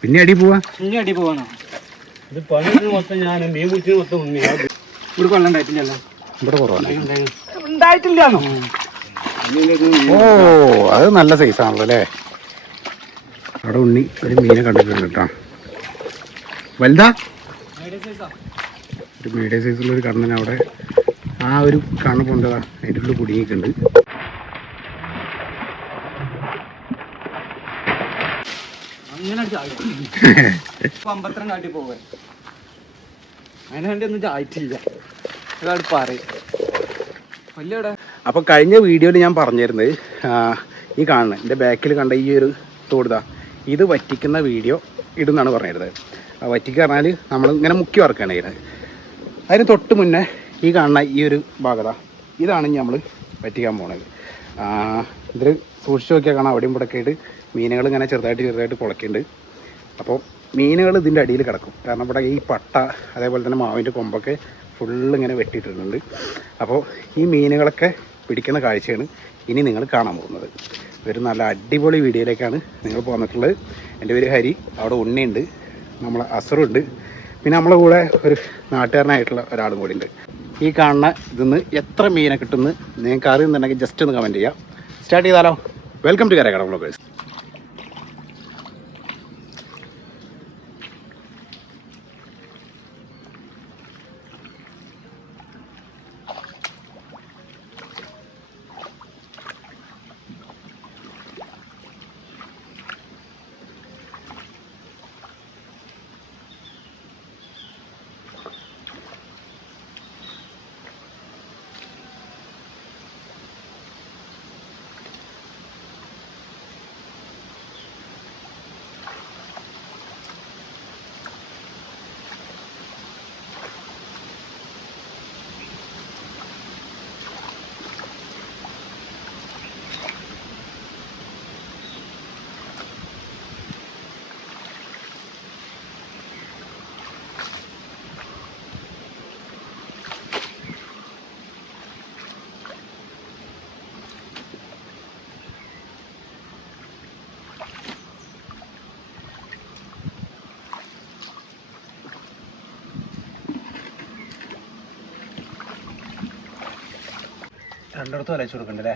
പിന്നെ അടി പോവാ? പിന്നെ അടി പോവാണോ? ഇത് പണിത് മൊത്തം ഞാൻ മീൻ കുറ്റിന് മൊത്തം ഉണ്ണി. ഇവിടെ കൊല്ലം ഉണ്ടായിട്ടില്ലല്ലോ. ഇവിടെ കുറവാണ്. ഉണ്ടായിട്ടില്ലാന്നോ? ഓ അത് നല്ല സൈസ് ആണല്ലോ അല്ലേ? അവിടെ ഉണ്ണി ഒരു മീനെ കണ്ടിട്ടുണ്ട് കേട്ടോ. വലുതാ? ഒരു മീഡിയം സൈസുള്ള ഒരു കണ്ണൻ അവിടെ. ആ ഒരു കണ്ണ് പോണ്ടതാ അതിന്റെ ഉള്ളിൽ കുടുങ്ങിയിട്ടുണ്ട്. വേണ്ടി ഒന്നും അപ്പോൾ കഴിഞ്ഞ വീഡിയോയിൽ ഞാൻ പറഞ്ഞിരുന്നത് ഈ കാണുന്നത് എന്റെ ബാക്കിൽ കണ്ട ഈ ഒരു തോടുതാ ഇത് വറ്റിക്കുന്ന വീഡിയോ ഇടുന്നാണ് പറഞ്ഞിരുന്നത്. വറ്റിക്ക് പറഞ്ഞാൽ നമ്മൾ ഇങ്ങനെ മുക്കി വറക്കുകയാണ് ചെയ്യുന്നത്. അതിന് തൊട്ട് മുന്നേ ഈ കാണുന്ന ഈ ഒരു ഭാഗത ഇതാണ് നമ്മൾ വറ്റിക്കാൻ പോണത്. ഇതിൽ സൂക്ഷിച്ച് നോക്കിയാൽ കാണാം അവിടെയും ഇവിടെ മീനുകൾ ഇങ്ങനെ ചെറുതായിട്ട് ചെറുതായിട്ട് കുളക്കുന്നുണ്ട് അപ്പോൾ മീനുകൾ ഇതിന്റെ അടിയിൽ കിടക്കും. കാരണം ഇവിടെ ഈ പട്ട അതേപോലെ തന്നെ മാവിന്റെ കൊമ്പൊക്കെ ഫുള്ള് ഇങ്ങനെ വെട്ടിയിട്ടിട്ടുണ്ട് അപ്പോൾ ഈ മീനുകളൊക്കെ പിടിക്കുന്ന കാഴ്ചയാണ് ഇനി നിങ്ങൾ കാണാൻ പോകുന്നത്. ഒരു നല്ല അടിപൊളി വീഡിയോയിലേക്കാണ് നിങ്ങൾ പോന്നിട്ടുള്ളത്. എന്റെ പേര് ഹരി അവിടെ ഉണ്ണിയുണ്ട് നമ്മൾ അസറുണ്ട് പിന്നെ നമ്മളെ കൂടെ ഒരു നാട്ടുകാരനായിട്ടുള്ള ഒരാളും കൂടി ഉണ്ട്. ഈ കാണുന്ന ഇതിന്ന് എത്ര മീനെ കിട്ടുമെന്ന് നിങ്ങൾക്ക് അറിയുന്നുണ്ടെങ്കിൽ ജസ്റ്റ് ഒന്ന് കമന്റ് ചെയ്യാം. സ്റ്റാർട്ട് ചെയ്താലോ? വെൽക്കം ടു കരകട ബ്ലോഗേഴ്സ് രണ്ടിടത്തും വലച്ചു കൊടുക്കണ്ടല്ലേ?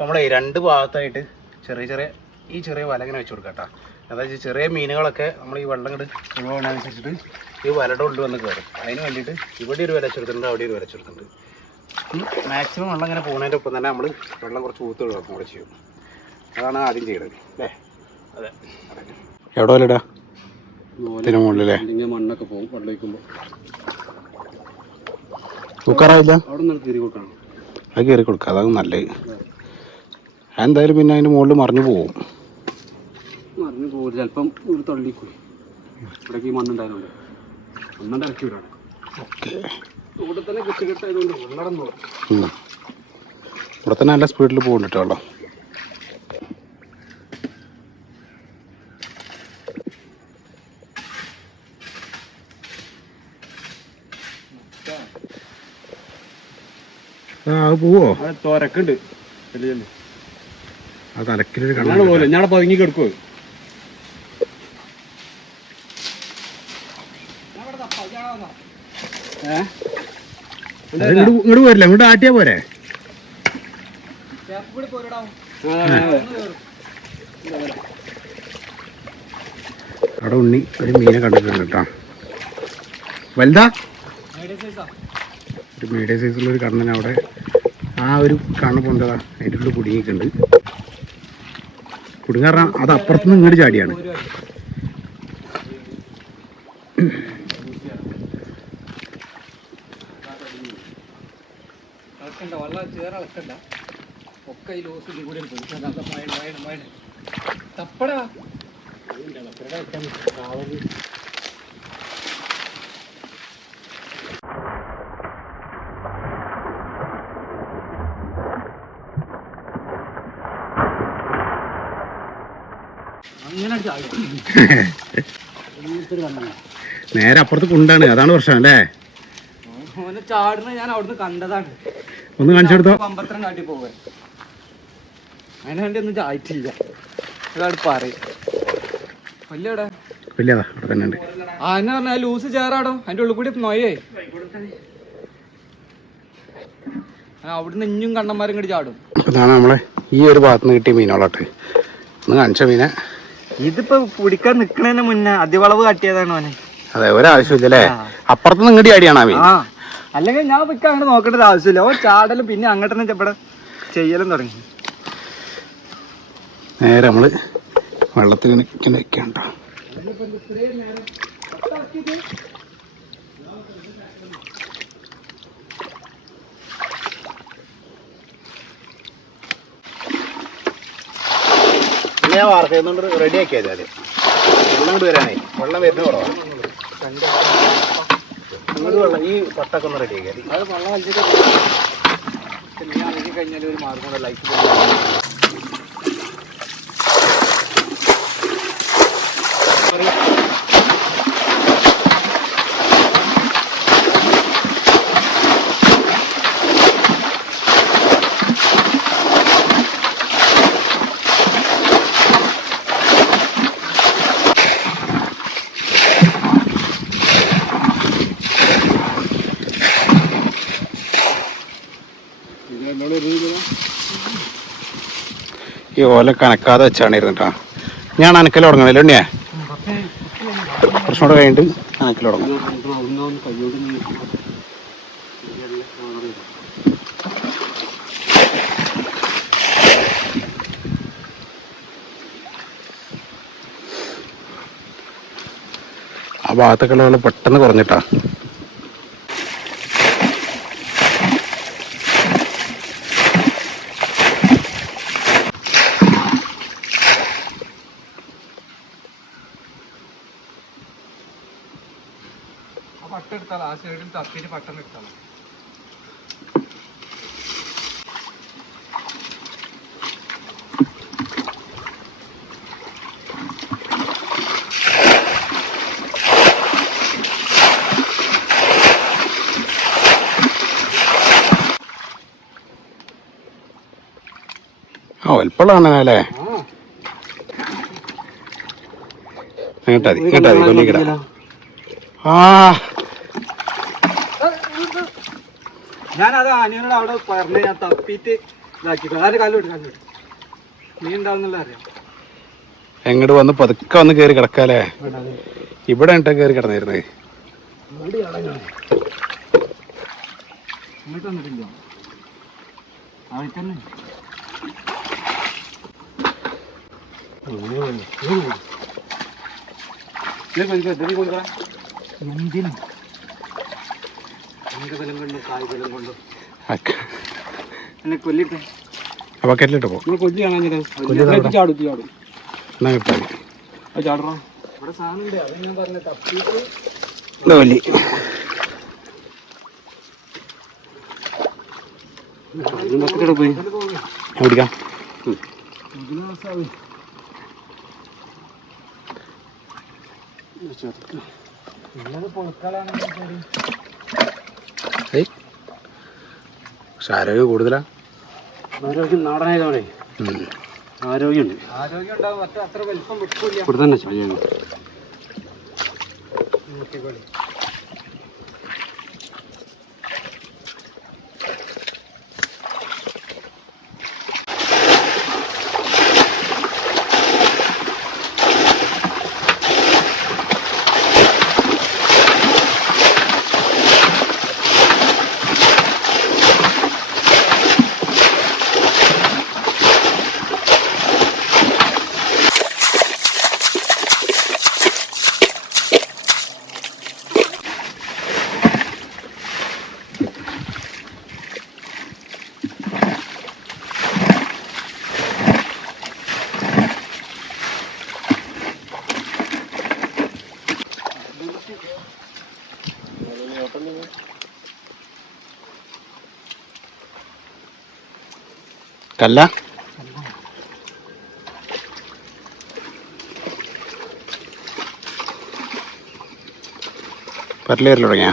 നമ്മളെ രണ്ട് ഭാഗത്തായിട്ട് ചെറിയ ചെറിയ ഈ ചെറിയ വല ഇങ്ങനെ വെച്ച് കൊടുക്കാം കേട്ടോ അതായത് ചെറിയ മീനുകളൊക്കെ നമ്മൾ ഈ വെള്ളം ഇങ്ങോട്ട് ഒഴിവാണനുസരിച്ചിട്ട് ഈ വലയുടെ ഉള്ളിൽ വന്ന് കയറും. അതിന് വേണ്ടിയിട്ട് ഇവിടെ ഒരു വലച്ചു കൊടുത്തിട്ടുണ്ട് അവിടെ ഒരു വലച്ചു കൊടുത്തിട്ടുണ്ട്. മാക്സിമം വെള്ളം ഇങ്ങനെ പോകുന്നതിന്റെ ഒപ്പം തന്നെ നമ്മൾ വെള്ളം കുറച്ച് ഊത്ത് ഒഴിവാക്കും കൂടെ ചെയ്യും. അതാണ് ആദ്യം ചെയ്യണത് അല്ലേ? അതെ. എവിടെ വല്ലടാ മണ്ണൊക്കെ പോകും വെള്ളം വയ്ക്കുമ്പോൾ അവിടെ നിന്ന് കൊടുക്കണം. അത് കയറി കൊടുക്കുക അതാണ് നല്ലത്. എന്തായാലും പിന്നെ അതിന്റെ മുകളിൽ മറിഞ്ഞു പോവും. മറിഞ്ഞു പോകും ചിലപ്പം ഒരു ഇവിടേക്ക് ഈ മണ്ണുണ്ടായതുകൊണ്ട്. ഒന്നുകൊണ്ട് ഇറക്കി വിടാണ് ഓക്കെ. ഇവിടെ തന്നെ വെള്ളം. ഇവിടെ തന്നെ നല്ല സ്പീഡിൽ പോകുന്നുണ്ട് കേട്ടോ അത് പോവോ? അവിടെ തുരക്കുണ്ട്. ആ തലക്കിലൊരു ഞാണ് കണ്ണാണ് പോലെ ഞാടെ പതുങ്ങി കിടക്കുവോ? ഇങ്ങോട്ട് പോരില്ല. ഇങ്ങോട്ട് ആട്ടിയാ പോരെ? അവിടെ ഉണ്ണി ഒരു മീനെ കണ്ടിട്ടുണ്ട് കേട്ടോ. വലുതാ? ഒരു മീഡിയം സൈസുള്ള ഒരു കണ്ണൻ അവിടെ ആ ഒരു കണ്ണ് പൊന്തതാ അതിന്റെ ഉള്ളിൽ കുടുങ്ങിയിട്ടുണ്ട്. കുടുങ്ങാറ അത് അപ്പുറത്തുനിന്ന് ഇങ്ങോട്ട് ചാടിയാണ്. ഇളക്കണ്ട വെള്ളം ചേർ ഇളക്കണ്ട ഒക്കെ ഈ ലോസ് ഇതിൽ കൂടി പോയി അതാ മഴ മഴ മഴ തപ്പടാ അങ്ങനെ നേരെ അപ്പുറത്ത് കുണ്ടാണ് അതാണ് പ്രശ്നം അല്ലേ? ഞാൻ അവിടുന്ന് കണ്ടതാണ്. ഒന്ന് കാണിച്ചെടുത്തോ കാട്ടി അതിന് ഒന്നും ആയിട്ടില്ല ഒരാൾ പറയും. വല്യവിടെ? വലിയതാ അവിടെ തന്നെ ഉണ്ട്. ആ എന്നെ പറഞ്ഞ ലൂസ് ചേറാടോ? അതിന്റെ ഉള്ളിൽ കൂടി നോയേ. അവിടുന്ന് ഇഞ്ഞും കണ്ണന്മാരും കൂടി ചാടും. അതാണ് നമ്മളെ ഈ ഒരു ഭാഗത്തുനിന്ന് കിട്ടിയ മീനുകളാട്ട്. ഒന്ന് കാണിച്ച മീനെ. ഇതിപ്പോ കുടിക്കാൻ നിക്കണേന് മുന്നേ അതിവളവ് കാട്ടിയതാണ് അവനെ അതെ ഒരാവശ്യമില്ലല്ലേ? അപ്പുറത്ത് ഇങ്ങോട്ട് അടിയാണ് ആ. അല്ലെങ്കിൽ ഞാൻ പിക്ക് അങ്ങോട്ട് നോക്കേണ്ട ആവശ്യമില്ല. ഓ ചാടലും പിന്നെ അങ്ങോട്ട് തന്നെ ഇവിടെ ചെയ്യലും തുടങ്ങി. നേരെ നമ്മൾ വെള്ളത്തിൽ വെക്കണ്ട ഞാൻ വാർത്ത ചെയ്യുന്നുണ്ട് റെഡി ആക്കിയാൽ മതി വെള്ളം കൊണ്ട് വരാനേ വെള്ളം വരുന്ന കുറവാണ് അങ്ങോട്ട് വെള്ളം ഈ പട്ടൊക്കെ ഒന്ന് റെഡി ആക്കിയാൽ അത് വെള്ളം വലിച്ചിട്ട് കഴിഞ്ഞാൽ ഒരു മാർഗം ലൈഫ് ഈ ഓല കനക്കാതെ വെച്ചാണ് ഇരുന്നിട്ടാ. ഞാൻ അനക്കൽ തുടങ്ങണല്ലോ ഉണ്ണിയേ? കുറച്ചും കൂടെ കഴിഞ്ഞിട്ട് അനക്കൽ തുടങ്ങും. ആ ഭാഗത്തൊക്കെ വെള്ളം പെട്ടെന്ന് കുറഞ്ഞിട്ടാ. ആ പട്ട എടുത്താലോ ആ സൈഡിൽ തപ്പിയിട്ട് പട്ടം എടുത്താലോ? ആ വലുപ്പമുള്ളതാണ് അല്ലേ ഇങ്ങോട്ടാ മതി ഇങ്ങോട്ടാ മതി കൊല്ലിക്കട ആ. ഞാനത് അനിയനോട് അവിടെ പറഞ്ഞ് ഞാൻ തപ്പിയിട്ട് ഇതാക്കി കാൽ കാലോട്ട് കാലോട്ട് നീ ഉണ്ടാവുന്നുള്ള അറിയാം. എങ്ങോട്ട് വന്ന് പതുക്കെ വന്ന് കയറി കിടക്കാല്ലേ ഇവിടെ ഇട്ടാ കയറി തന്നെ എന്തിനും? അംഗബലം കൊണ്ടും. കായ്ബലം കൊണ്ടും എന്നെ കൊല്ലിട്ടെ. ബക്കറ്റിലിട്ട് പോ. നിങ്ങൾ കൊല്ലി കാണാൻ. ചാടും ചാടും. എന്നാ കിട്ടാ മതി അത് ഇവിടെ സാധനം ഉണ്ട്. അത് ഞാൻ പറഞ്ഞ തപ്പിയിട്ട് ഇതാ കൊല്ലി. മക്കളുടെ പോയി. പിടിക്കാം ഉള്ളത് പൊളുക്കളാണെങ്കിൽ ശരി ഏയ്. പക്ഷെ ആരോഗ്യം കൂടുതലാ? ആരോഗ്യം നാടനായതാണേ. ആരോഗ്യമുണ്ട്. ആരോഗ്യം ഇവിടെ തന്നെ ചായാണ് கல்லா பர்லேரில் விடுங்க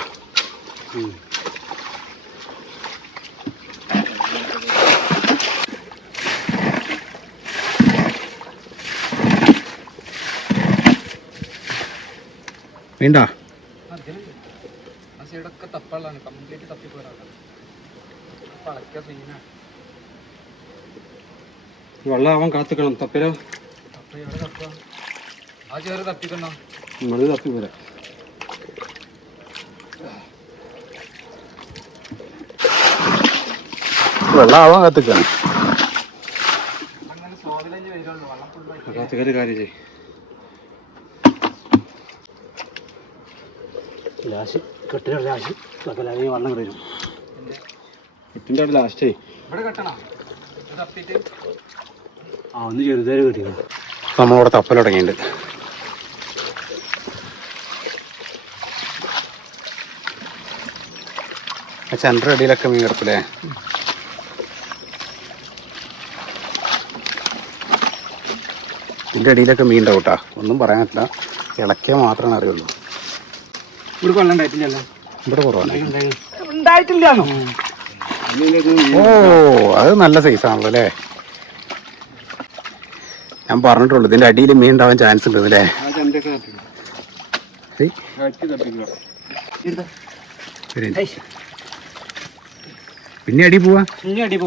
വേണ്ട തപ്പള്ളാണ് കംപ്ലീറ്റ് തപ്പിപ്പോരാ പളക്ക സീനാണ് വെള്ളം ആവാൻ കാത്തിക്കണം തപ്പിലോ തപ്പ നമ്മൾ തപ്പി കത്തിക്കാണ്. വരുള്ളൂ. വെള്ളം ഫുൾ കാത്തുകാര് കാര്യം ചെയ്യും. Last കെട്ടിനുള്ള last. സകലായി വെള്ളം കിടക്കും കെട്ടിന്റെ അവിടെ ലാസ്റ്റേ. ഇവിടെ കെട്ടണോ. തപ്പിട്ട് ഒന്ന് ചെറുതായി കെട്ടിക്കണം നമ്മളിവിടെ തപ്പൽ തുടങ്ങിയിട്ടുണ്ട്. ചന്ദ്ര അടിയിലൊക്കെ മീൻ കിടപ്പില്ലേ ഇതിന്റെ അടിയിലൊക്കെ മീൻ ഉണ്ടാവും കേട്ടോ ഒന്നും പറയാൻ പറ്റില്ല. ഇളക്കിയാൽ മാത്രമേ അറിയുള്ളൂ. ഇവിടെ കൊല്ലം ഉണ്ടായിട്ടില്ലല്ലോ. ഇവിടെ കുറവാണ്. ഉണ്ടായിട്ടില്ലാന്നോ ഓ അത് നല്ല സൈസാണല്ലോ അല്ലേ? ഞാൻ പറഞ്ഞിട്ടുള്ളൂ ഇതിന്റെ അടിയിൽ മീൻ ഉണ്ടാവാൻ ചാൻസ് ഉണ്ട് അല്ലേ പിന്നെ അടി പോവാ? പിന്നെ അടി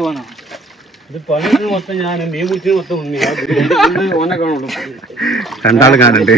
കാണുള്ളൂ. രണ്ടാൾ കാണുന്നുണ്ട്.